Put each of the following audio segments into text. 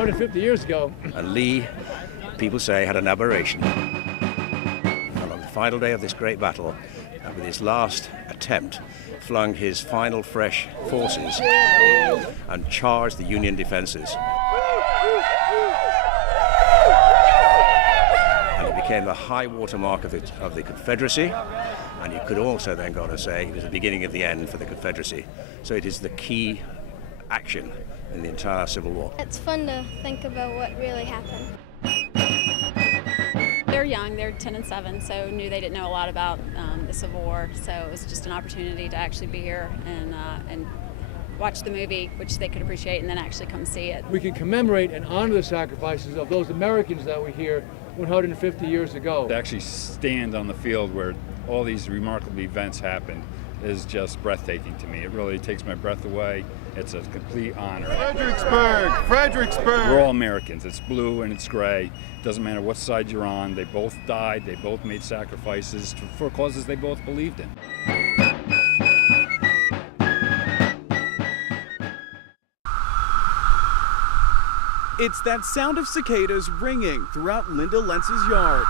150 years ago. And Lee, people say, had an aberration. And on the final day of this great battle, with his last attempt, flung his final fresh forces and charged the Union defenses. And it became the high water mark of the Confederacy, and you could also then go on to say it was the beginning of the end for the Confederacy. So it is the key action in the entire Civil War. It's fun to think about what really happened. They're young, they're 10 and 7, so knew they didn't know a lot about the Civil War, so it was just an opportunity to actually be here and watch the movie, which they could appreciate, and then actually come see it. We can commemorate and honor the sacrifices of those Americans that were here 150 years ago. To actually stand on the field where all these remarkable events happened is just breathtaking to me. It really takes my breath away. It's a complete honor. Fredericksburg! We're all Americans. It's blue and it's gray. It doesn't matter what side you're on. They both died. They both made sacrifices for causes they both believed in. It's that sound of cicadas ringing throughout Linda Lentz's yard.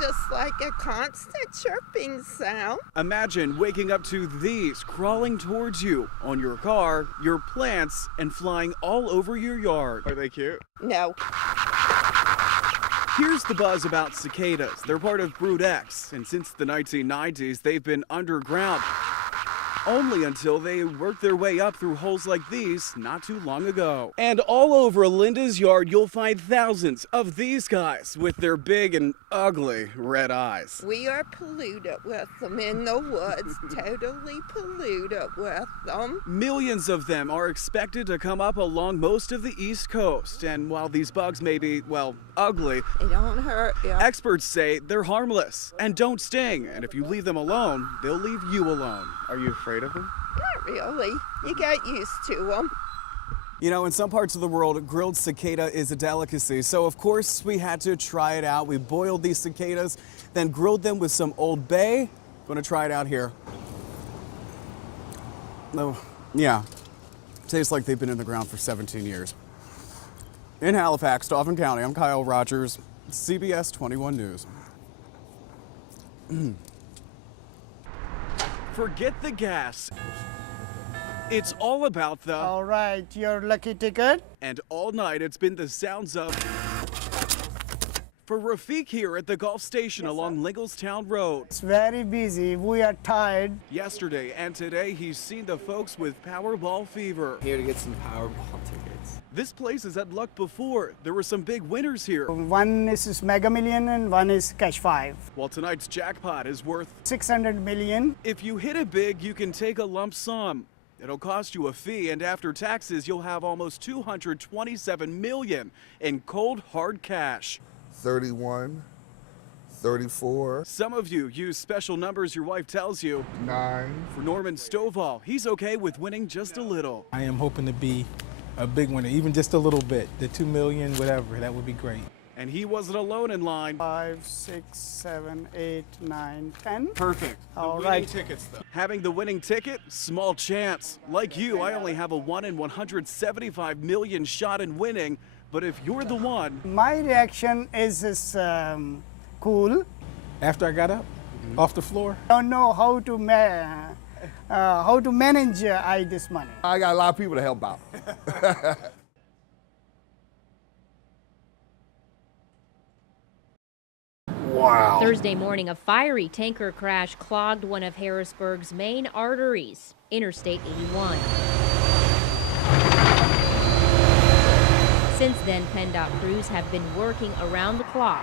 Just like a constant chirping sound. Imagine waking up to these crawling towards you on your car, your plants, and flying all over your yard. Are they cute? No. Here's the buzz about cicadas. They're part of Brood X, and since the 1990s, they've been underground. Only until they worked their way up through holes like these not too long ago. And all over Linda's yard, you'll find thousands of these guys with their big and ugly red eyes. We are polluted with them in the woods, totally polluted with them. Millions of them are expected to come up along most of the East Coast. And while these bugs may be, well, ugly, they don't hurt you. Experts say they're harmless and don't sting. And if you leave them alone, they'll leave you alone. Are you afraid of them? Not really. You get used to them. You know, in some parts of the world, grilled cicada is a delicacy. So, of course, we had to try it out. We boiled these cicadas, then grilled them with some Old Bay. Gonna try it out here. Oh, yeah. Tastes like they've been in the ground for 17 years. In Halifax, Dauphin County, I'm Kyle Rogers, CBS 21 News. Forget the gas. It's all about the... All right, your lucky ticket. And all night it's been the sounds of... For Rafiq here at the Gulf Station along Lingelstown Road. It's very busy. We are tired. Yesterday and today he's seen the folks with Powerball fever. Here to get some Powerball tickets. This place has had luck before. There were some big winners here. One is Mega Million and one is Cash 5. While tonight's jackpot is worth 600 million. If you hit it big, you can take a lump sum. It'll cost you a fee, and after taxes, you'll have almost $227 million in cold, hard cash. 31, 34. Some of you use special numbers your wife tells you. 9. For Norman Stovall, he's okay with winning just a little. I am hoping to be a big winner, even just a little bit. The 2 million, whatever, that would be great. And he wasn't alone in line. 5, 6, 7, 8, 9, 10. Perfect. All the right. winning tickets, though. Having the winning ticket, small chance. Like you, I only have a 1 in 175 million shot in winning. But if you're the one... My reaction is cool. After I got up, off the floor? I don't know how to manage this money. I got a lot of people to help out. Wow. Thursday morning, a fiery tanker crash clogged one of Harrisburg's main arteries, Interstate 81. Since then, PennDOT crews have been working around the clock.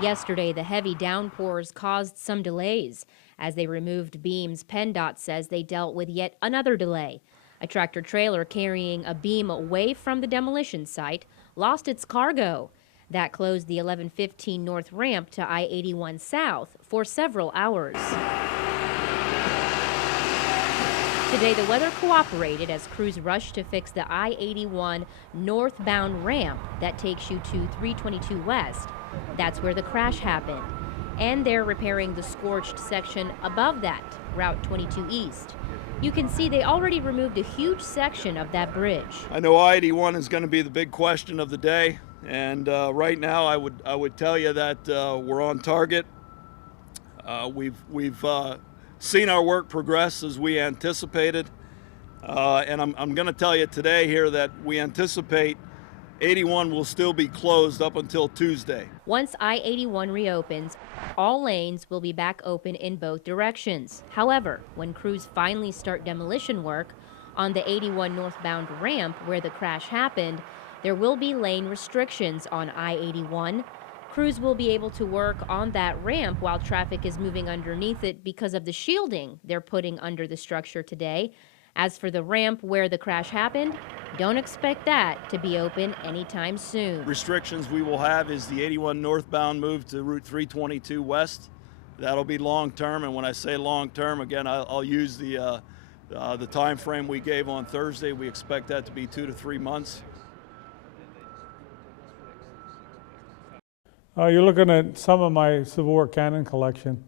Yesterday, the heavy downpours caused some delays. As they removed beams, PennDOT says they dealt with yet another delay. A tractor-trailer carrying a beam away from the demolition site lost its cargo. That closed the 1115 North ramp to I-81 South for several hours. Today, the weather cooperated as crews rushed to fix the I-81 northbound ramp that takes you to 322 West. That's where the crash happened. And they're repairing the scorched section above that, Route 22 East. You can see they already removed a huge section of that bridge. I know I-81 is going to be the big question of the day, and right now I would tell you that we're on target. We've seen our work progress as we anticipated, and I'm going to tell you today here that we anticipate 81 will still be closed up until Tuesday. Once I-81 reopens, all lanes will be back open in both directions. However, when crews finally start demolition work on the 81 northbound ramp where the crash happened, there will be lane restrictions on I-81. Crews will be able to work on that ramp while traffic is moving underneath it because of the shielding they're putting under the structure today. As for the ramp where the crash happened, don't expect that to be open anytime soon. Restrictions we will have is the 81 northbound move to Route 322 west. That'll be long term, and when I say long term, again, I'll use the time frame we gave on Thursday. We expect that to be 2 to 3 months. You're looking at some of my Civil War cannon collection.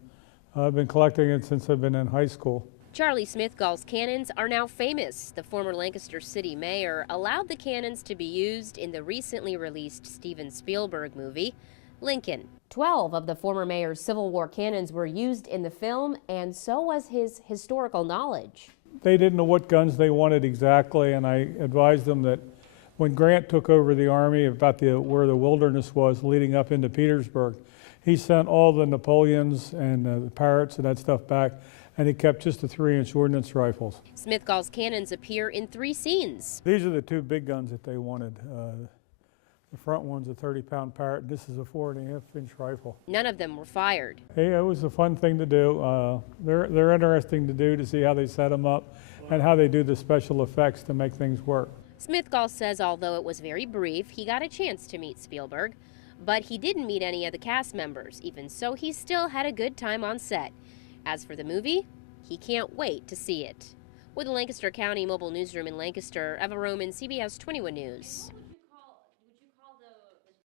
I've been collecting it since I've been in high school. Charlie Smithgall's cannons are now famous. The former Lancaster City mayor allowed the cannons to be used in the recently released Steven Spielberg movie, Lincoln. 12 of the former mayor's Civil War cannons were used in the film, and so was his historical knowledge. They didn't know what guns they wanted exactly, and I advised them that when Grant took over the Army about where the wilderness was leading up into Petersburg, he sent all the Napoleons and the Parrots and that stuff back, and he kept just the 3-inch ordnance rifles. Smithgall's cannons appear in 3 scenes. These are the 2 big guns that they wanted. The front one's a 30-pound Parrot, and this is a 4.5-inch rifle. None of them were fired. Hey, it was a fun thing to do. They're interesting to do, to see how they set them up and how they do the special effects to make things work. Smithgall says although it was very brief, he got a chance to meet Spielberg, but he didn't meet any of the cast members. Even so, he still had a good time on set. As for the movie, he can't wait to see it. With the Lancaster County Mobile Newsroom in Lancaster, Eva Roman, CBS 21 News.